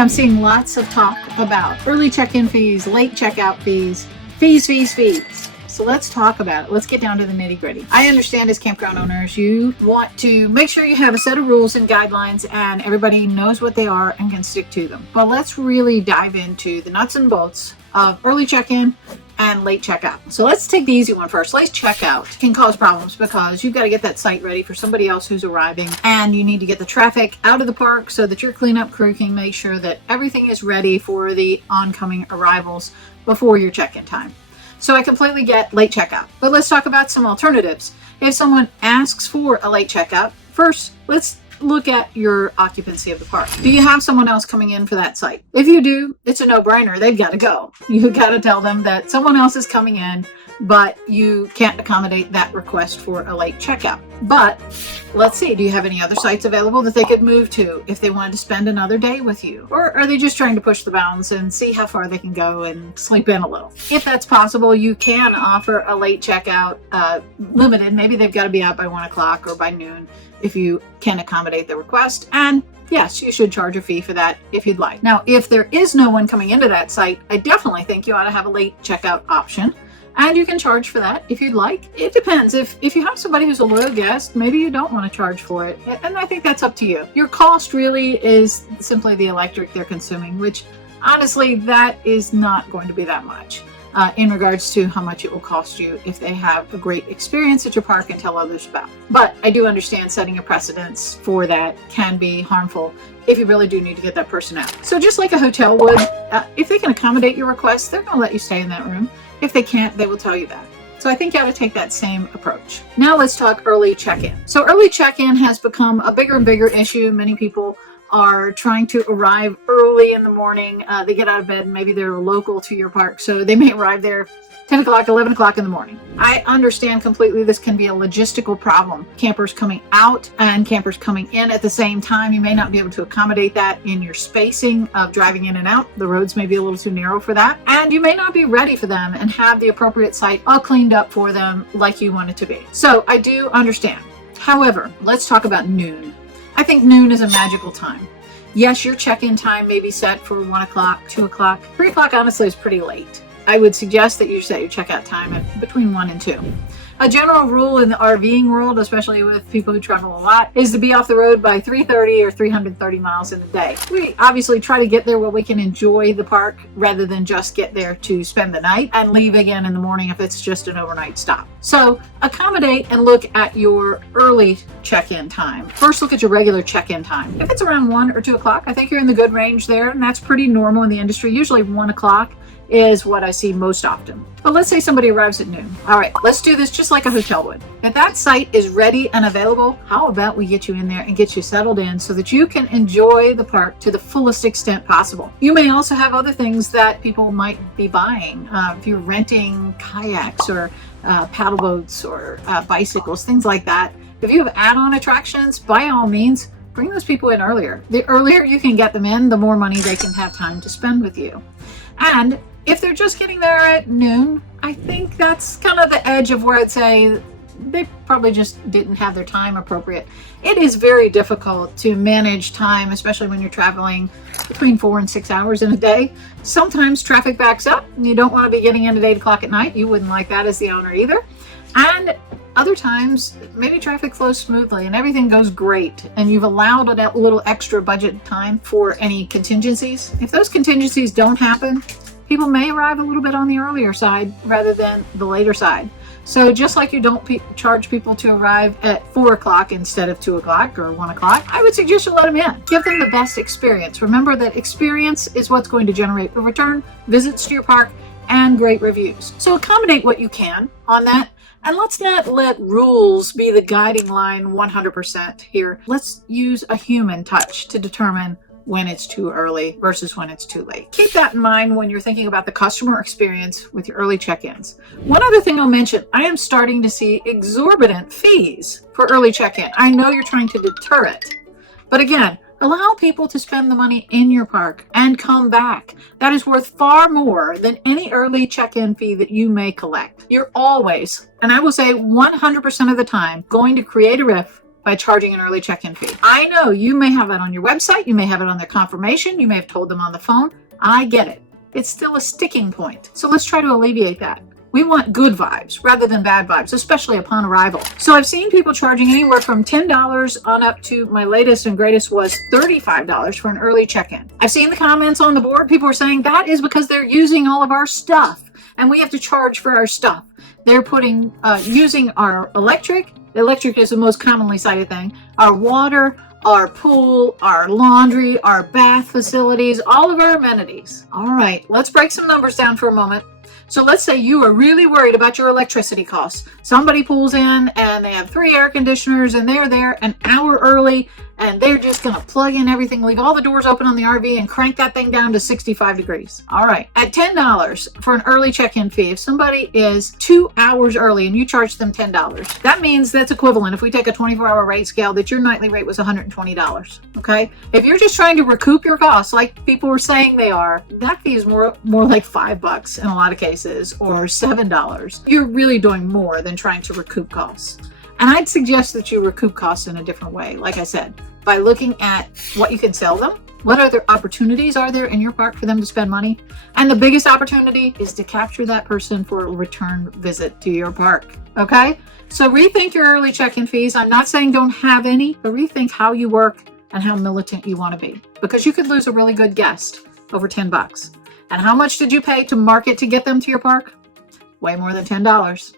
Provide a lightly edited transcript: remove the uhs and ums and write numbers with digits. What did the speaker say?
I'm seeing lots of talk about early check-in fees, late checkout fees, fees. So let's talk about it. Let's get down to the nitty-gritty. I understand as campground owners, you want to make sure you have a set of rules and guidelines and everybody knows what they are and can stick to them. But let's really dive into the nuts and bolts of early check-in and late checkout. So let's take the easy one first. Late checkout can cause problems because you've got to get that site ready for somebody else who's arriving, and you need to get the traffic out of the park so that your cleanup crew can make sure that everything is ready for the oncoming arrivals before your check-in time. So I completely get late checkout, but let's talk about some alternatives. If someone asks for a late checkout, first, let's look at your occupancy of the park. Do you have someone else coming in for that site? If you do, it's a no-brainer. They've got to go. You've got to tell them that someone else is coming in, but you can't accommodate that request for a late checkout. But let's see, do you have any other sites available that they could move to if they wanted to spend another day with you? Or are they just trying to push the bounds and see how far they can go and sleep in a little? If that's possible, you can offer a late checkout limited. Maybe they've got to be out by 1 o'clock or by noon if you can accommodate the request. And yes, you should charge a fee for that if you'd like. Now, if there is no one coming into that site, I definitely think you ought to have a late checkout option. And you can charge for that if you'd like. It depends. If you have somebody who's a loyal guest, maybe you don't want to charge for it. And I think that's up to you. Your cost really is simply the electric they're consuming, which honestly, that is not going to be that much in regards to how much it will cost you if they have a great experience at your park and tell others about. But I do understand setting a precedence for that can be harmful if you really do need to get that person out. So just like a hotel would, if they can accommodate your request, they're going to let you stay in that room. If they can't, they will tell you that. So I think you ought to take that same approach. Now let's talk early check-in. So early check-in has become a bigger and bigger issue. Many people are trying to arrive early in the morning. They get out of bed and maybe they're local to your park, so they may arrive there 10 o'clock, 11 o'clock in the morning. I understand completely this can be a logistical problem. Campers coming out and campers coming in at the same time. You may not be able to accommodate that in your spacing of driving in and out. The roads may be a little too narrow for that. And you may not be ready for them and have the appropriate site all cleaned up for them like you want it to be. So I do understand. However, let's talk about noon. I think noon is a magical time. Yes, your check-in time may be set for 1 o'clock, 2 o'clock. 3 o'clock honestly is pretty late. I would suggest that you set your checkout time at between 1 and 2. A general rule in the RVing world, especially with people who travel a lot, is to be off the road by 330 or 330 miles in a day. We obviously try to get there where we can enjoy the park rather than just get there to spend the night and leave again in the morning if it's just an overnight stop. So accommodate and look at your early check-in time. First, look at your regular check-in time. If it's around 1 or 2 o'clock, I think you're in the good range there, and that's pretty normal in the industry. Usually 1 o'clock is what I see most often. But let's say somebody arrives at noon. All right, let's do this just like a hotel would. If that site is ready and available, how about we get you in there and get you settled in so that you can enjoy the park to the fullest extent possible. You may also have other things that people might be buying. If you're renting kayaks or paddle boats or bicycles, things like that. If you have add-on attractions, by all means, bring those people in earlier. The earlier you can get them in, the more money they can have time to spend with you. And if they're just getting there at noon, I think that's kind of the edge of where I'd say they probably just didn't have their time appropriate. It is very difficult to manage time, especially when you're traveling between 4 and 6 hours in a day. Sometimes traffic backs up and you don't want to be getting in at 8 o'clock at night. You wouldn't like that as the owner either. And other times, maybe traffic flows smoothly and everything goes great and you've allowed a little extra budget time for any contingencies. If those contingencies don't happen, people may arrive a little bit on the earlier side rather than the later side. So just like you don't charge people to arrive at 4 o'clock instead of 2 o'clock or 1 o'clock, I would suggest you let them in. Give them the best experience. Remember that experience is what's going to generate a return, visits to your park, and great reviews. So accommodate what you can on that. And let's not let rules be the guiding line 100% here. Let's use a human touch to determine when it's too early versus when it's too late. Keep that in mind when you're thinking about the customer experience with your early check-ins. One other thing I'll mention, I am starting to see exorbitant fees for early check-in. I know you're trying to deter it, but again, allow people to spend the money in your park and come back. That is worth far more than any early check-in fee that you may collect. You're always, and I will say 100% of the time, going to create a riff by charging an early check-in fee. I know you may have it on your website, you may have it on their confirmation, you may have told them on the phone. I get it. It's still a sticking point. So let's try to alleviate that. We want good vibes rather than bad vibes, especially upon arrival. So I've seen people charging anywhere from $10 on up to my latest and greatest was $35 for an early check-in. I've seen the comments on the board. People are saying that is because they're using all of our stuff and we have to charge for our stuff. They're using our electric. Electric is the most commonly cited thing. Our water, our pool, our laundry, our bath facilities, all of our amenities. All right, let's break some numbers down for a moment. So let's say you are really worried about your electricity costs. Somebody pulls in and they have 3 air conditioners and they're there an hour early and they're just going to plug in everything, leave all the doors open on the RV and crank that thing down to 65 degrees. All right. At $10 for an early check-in fee, if somebody is 2 hours early and you charge them $10, that means that's equivalent. If we take a 24-hour rate scale, that your nightly rate was $120. Okay. If you're just trying to recoup your costs, like people were saying they are, that fee is more like $5 in a lot of cases, or $7. You're really doing more than trying to recoup costs. And I'd suggest that you recoup costs in a different way. Like I said, by looking at what you can sell them, what other opportunities are there in your park for them to spend money? And the biggest opportunity is to capture that person for a return visit to your park. Okay? So rethink your early check-in fees. I'm not saying don't have any, but rethink how you work and how militant you want to be. Because you could lose a really good guest over $10. And how much did you pay to market to get them to your park? Way more than $10.